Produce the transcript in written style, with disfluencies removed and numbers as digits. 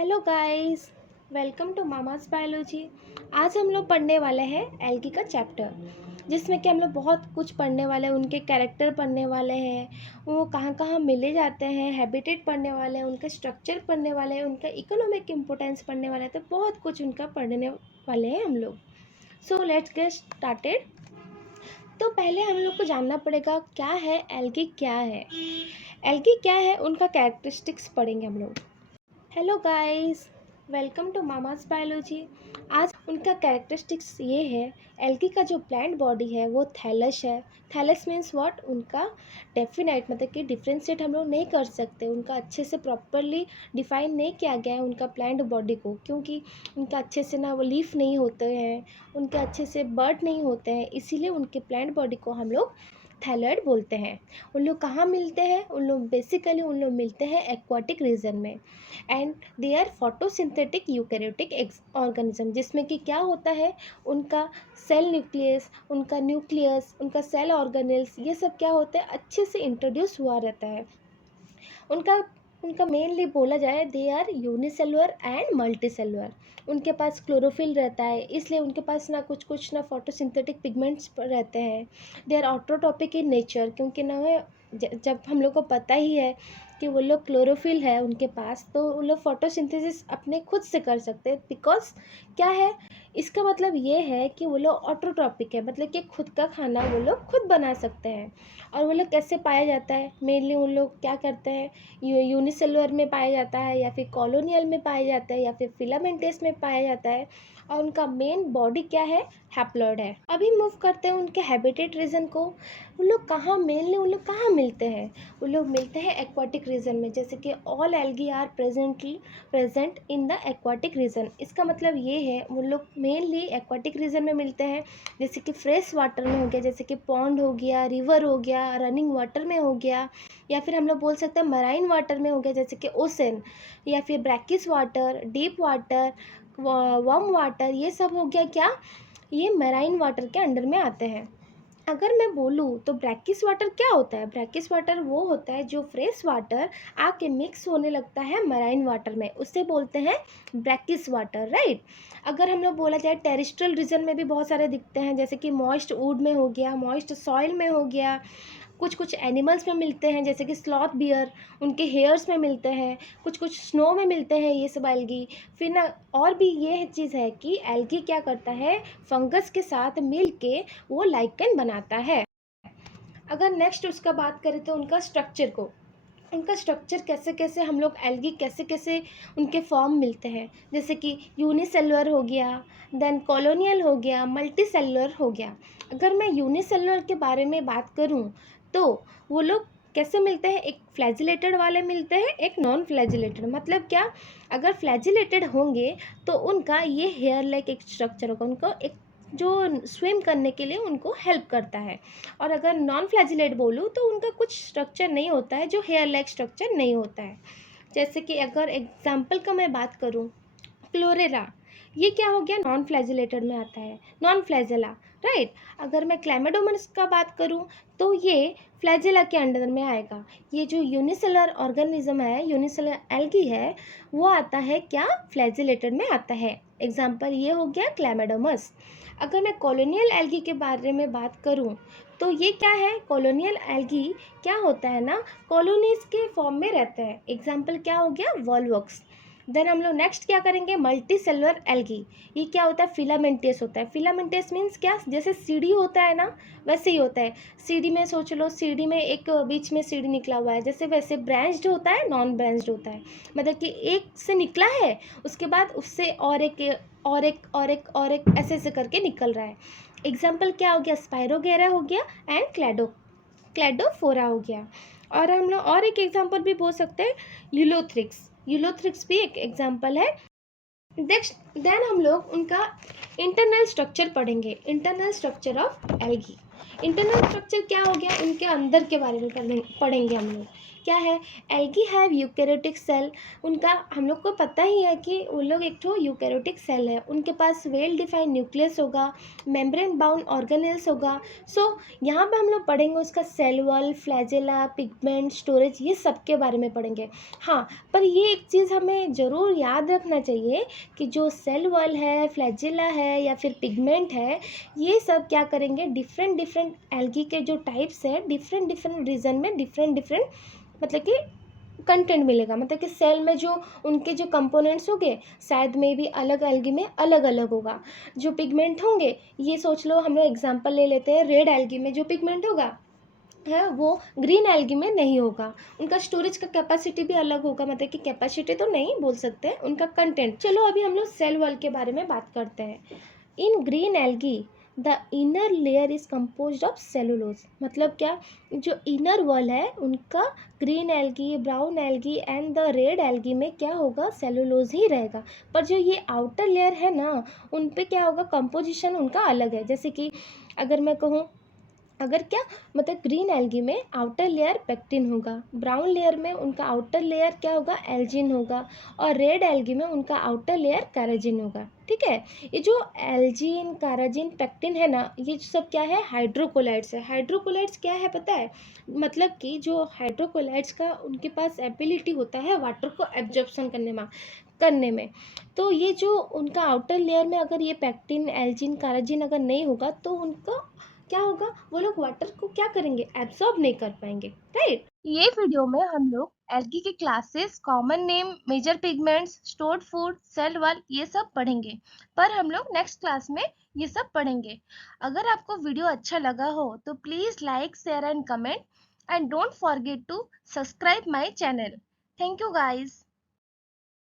Hello guys, welcome to mama's biology. आज हम लोग पढ़ने वाले हैं एल्गी का चैप्टर, जिसमें कि हम लोग बहुत कुछ पढ़ने वाले हैं। उनके कैरेक्टर पढ़ने वाले हैं, वो कहाँ कहाँ मिले जाते हैं, हैबिटेट पढ़ने वाले हैं, उनका स्ट्रक्चर पढ़ने वाले हैं, उनका इकोनॉमिक इम्पोर्टेंस पढ़ने वाले हैं। तो बहुत कुछ उनका पढ़ने वाले हैं हम लोग। So let's get started. तो पहले हम लोग को जानना पड़ेगा क्या है एल्गी, क्या है एल्गी, क्या है उनका कैरेक्टरिस्टिक्स पढ़ेंगे हम लोग। Hello guys, welcome to mama's biology. आज उनका कैरेक्टरिस्टिक्स ये है, एल्गी का जो प्लांट बॉडी है वो थैलस है। थैलस मीन्स व्हाट, उनका डेफिनेट मतलब कि डिफ्रेंशिएट हम लोग नहीं कर सकते, उनका अच्छे से प्रॉपरली डिफाइन नहीं किया गया है उनका प्लांट बॉडी को, क्योंकि उनका अच्छे से ना वो लीफ नहीं होते हैं, उनके अच्छे से बर्ड नहीं होते हैं, इसीलिए उनके प्लांट बॉडी को हम लोग थैलॉइड बोलते हैं। उन लोग कहाँ मिलते हैं? उन लोग बेसिकली मिलते हैं एक्वाटिक रीजन में, and they are photosynthetic eukaryotic organism, जिसमें कि क्या होता है, उनका सेल न्यूक्लियस, उनका सेल ऑर्गेनेल्स, ये सब क्या होता है अच्छे से इंट्रोड्यूस हुआ रहता है। उनका उनका मेनली बोला जाए, they are unicellular and multicellular. उनके पास क्लोरोफिल रहता है, इसलिए उनके पास ना कुछ ना फोटोसिंथेटिक पिगमेंट्स रहते हैं। They are autotrophic in nature, क्योंकि ना जब हम लोग को पता ही है कि वो लोग क्लोरोफिल है उनके पास, तो वो लोग फोटोसिंथेसिस अपने खुद से कर सकते हैं। बिकॉज क्या है, इसका मतलब ये है कि वो लोग ऑटोट्रॉपिक है, मतलब कि खुद का खाना वो लोग खुद बना सकते हैं। और वो लोग कैसे पाया जाता है? मेनली उन लोग क्या करते हैं, यूनिसेलुलर में पाया जाता है, या फिर कॉलोनियल में पाया जाता है, या फिर फिलामेंटस में पाया जाता है। और उनका मेन बॉडी क्या है, हैप्लॉइड है। अभी मूव करते हैं उनके हैबिटेट रीजन को। उन लोग कहाँ मिलते हैं? वो लोग मिलते हैं एक्वाटिक रीजन में, जैसे कि all algae are present in the aquatic region. इसका मतलब ये है वो लोग मेनली एक्वाटिक रीजन में मिलते हैं, जैसे कि फ्रेश वाटर में हो गया, जैसे कि पॉन्ड हो गया, रिवर हो गया, रनिंग वाटर में हो गया, या फिर हम लोग बोल सकते हैं मराइन वाटर में हो गया, जैसे कि ओशन, या फिर brackish water, deep water, warm water, ये सब हो गया क्या, ये मराइन वाटर के अंडर में आते हैं। अगर मैं बोलूँ तो ब्रैकिस वाटर क्या होता है? ब्रैकिस वाटर वो होता है जो फ्रेश वाटर आके मिक्स होने लगता है मराइन वाटर में, उससे बोलते हैं ब्रैकिस वाटर, राइट। अगर हम लोग बोला जाए टेरेस्ट्रियल रीजन में भी बहुत सारे दिखते हैं, जैसे कि मॉइस्ट वुड में हो गया, मॉइस्ट सॉइल में हो गया, कुछ एनिमल्स में मिलते हैं, जैसे कि स्लॉथ बियर, उनके हेयर्स में मिलते हैं, कुछ स्नो में मिलते हैं ये सब एल्गी। फिर ना और भी ये चीज़ है कि एल्गी क्या करता है, फंगस के साथ मिल के वो लाइकेन बनाता है। अगर नेक्स्ट उसका बात करें तो उनका स्ट्रक्चर कैसे कैसे हम लोग एल्गी कैसे कैसे उनके फॉर्म मिलते हैं, जैसे कि यूनिसेलुलर हो गया, देन कॉलोनियल हो गया, मल्टी सेलुलर हो गया। अगर मैं यूनिसेलुलर के बारे में बात करूं तो वो लोग कैसे मिलते हैं, एक फ्लैजिलेटेड वाले मिलते हैं, एक नॉन फ्लैजिलेटेड। मतलब क्या, अगर फ्लैजिलेटेड होंगे तो उनका ये हेयर लाइक एक स्ट्रक्चर होगा, उनको एक जो स्विम करने के लिए उनको हेल्प करता है। और अगर नॉन फ्लैजिलेट बोलूँ तो उनका कुछ स्ट्रक्चर नहीं होता है, जो हेयर लाइक स्ट्रक्चर नहीं होता है। जैसे कि अगर एग्जाम्पल का मैं बात करूँ, क्लोरेला, ये क्या हो गया, नॉन फ्लैजिलेटेड में आता है, नॉन फ्लैजेला, राइट। अगर मैं क्लैमिडोमोनास का बात करूँ तो ये फ्लैजेला के अंडर में आएगा। ये जो यूनिसेलुलर ऑर्गेनिज्म है, यूनिसेलुलर एल्गी है, वो आता है क्या, फ्लैजिलेटेड में आता है। एग्जाम्पल ये हो गया क्लैमिडोमस। अगर मैं कॉलोनियल एल्गी के बारे में बात करूँ तो ये क्या है, कॉलोनियल एल्गी क्या होता है ना, कॉलोनीज के फॉर्म में रहते हैं। एग्जाम्पल क्या हो गया, वॉलवॉक्स। देन हम लोग नेक्स्ट क्या करेंगे, मल्टी सेलुलर एल्गी। ये क्या होता है, फिलामेंटियस होता है। फिलामेंटियस मीन्स क्या, जैसे सीढ़ी होता है ना, वैसे ही होता है। सीढ़ी में सोच लो, सीढ़ी में एक बीच में सीढ़ी निकला हुआ है, जैसे वैसे ब्रांच्ड होता है, नॉन ब्रांच्ड होता है। मतलब कि एक से निकला है, उसके बाद उससे और एक ऐसे ऐसे करके निकल रहा है। एग्जाम्पल क्या हो गया, स्पायरोगेरा हो गया, एंड क्लैडोफोरा हो गया। और हम लोग और एक एग्जाम्पल भी बोल सकते हैं, यूलोथ्रिक्स भी एक एग्जाम्पल है। देन हम लोग उनका इंटरनल स्ट्रक्चर पढ़ेंगे, internal structure of algae. Internal structure क्या हो गया, इनके अंदर के बारे में पढ़ेंगे हम लोग। क्या है, एल्गी हैव यूकैरियोटिक सेल, उनका हम लोग को पता ही है कि वो लोग एक ठो यूकैरियोटिक सेल है, उनके पास वेल डिफाइंड न्यूक्लियस होगा, मेम्ब्रेन बाउंड ऑर्गेनेल्स होगा। सो यहाँ पे हम लोग पढ़ेंगे उसका cell wall, flagella, pigment, storage, ये सब के बारे में पढ़ेंगे। हाँ, पर ये एक चीज़ हमें ज़रूर याद रखना चाहिए कि जो सेल वॉल है, फ्लैजेला है या फिर पिगमेंट है, ये सब क्या करेंगे, डिफरेंट डिफरेंट एल्गी के जो टाइप्स हैं, डिफरेंट डिफरेंट रीजन में डिफरेंट डिफरेंट मतलब कि कंटेंट मिलेगा। मतलब कि सेल में जो उनके जो कंपोनेंट्स होंगे शायद में भी अलग एल्गी में अलग अलग होगा। जो पिगमेंट होंगे, ये सोच लो, हम लोग एग्जांपल ले लेते हैं, रेड एल्गी में जो पिगमेंट होगा है वो ग्रीन एल्गी में नहीं होगा। उनका स्टोरेज का कैपेसिटी भी अलग होगा, मतलब कि कैपेसिटी तो नहीं बोल सकते, उनका कंटेंट। चलो अभी हम लोग सेल वॉल के बारे में बात करते हैं। इन green algae the inner layer is composed of cellulose. मतलब क्या, जो इनर वॉल है उनका green algae, brown algae and the red algae में क्या होगा, सेलुलोज ही रहेगा। पर जो ये आउटर लेयर है ना, उन पे क्या होगा, कंपोजिशन उनका अलग है। जैसे कि अगर मैं कहूँ, अगर क्या मतलब ग्रीन एल्गी में आउटर लेयर पेक्टिन होगा, ब्राउन लेयर में उनका आउटर लेयर क्या होगा, एल्जिन होगा, और रेड एल्गी में उनका आउटर लेयर कैराजिन होगा। ठीक है, ये जो एल्जिन, कैराजिन, पेक्टिन है ना, ये सब क्या है, हाइड्रोकोलाइड्स है। हाइड्रोकोलाइड्स क्या है पता है, मतलब कि जो हाइड्रोकोलाइड्स का उनके पास एबिलिटी होता है वाटर को एब्जॉर्प्शन करने में। तो ये जो उनका आउटर लेयर में अगर ये पेक्टिन, एल्जिन, कैराजिन अगर नहीं होगा तो उनका क्या होगा, वो लोग वाटर को क्या करेंगे, एब्सॉर्ब नहीं कर पाएंगे। राइट, ये वीडियो में हम लोग एल्गी के classes, common name, major pigments, stored food, cell wall, ये सब पढ़ेंगे। पर हम लोग नेक्स्ट क्लास में ये सब पढ़ेंगे। अगर आपको वीडियो अच्छा लगा हो तो please like, share and comment, and don't forget to subscribe my channel. Thank you guys.